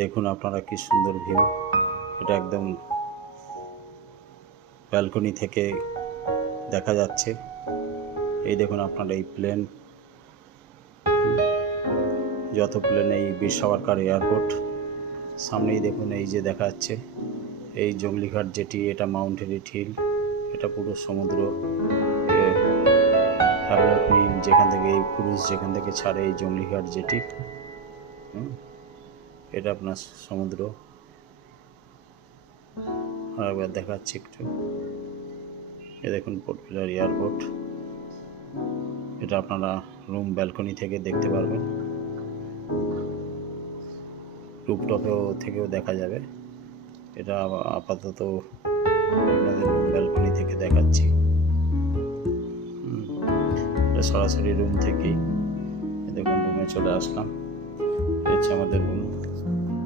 দেখুন আপনারা কি সুন্দর ভিউ। এটা একদম ব্যালকনি থেকে দেখা যাচ্ছে। এই দেখুন আপনারা এই প্লেন, যত প্লেন, এই বীর সাভারকার এয়ারপোর্ট সামনেই দেখুন। এই যে দেখা যাচ্ছে এই জঙ্গলিঘাট জেটি, এটা মাউন্টেন হিল, এটা পুরো সমুদ্র। হ্যাভলক নীল, যেখান থেকে এই ক্রুজ যেখান থেকে ছাড়ে, এই জঙ্গলিঘাট জেটি। এটা আপনার সমুদ্র। আর একবার দেখাচ্ছি একটু, এ দেখুন পোর্ট ব্লেয়ার এয়ারপোর্ট। এটা আপনারা রুম ব্যালকনি থেকে দেখতে পারবেন, রুফটপেও থেকেও দেখা যাবে। এটা আপাতত আপনাদের রুম ব্যালকনি থেকে দেখাচ্ছি। এটা সরাসরি রুম থেকেই। দেখুন রুমে চলে আসলাম, এটা হচ্ছে আমাদের রুম।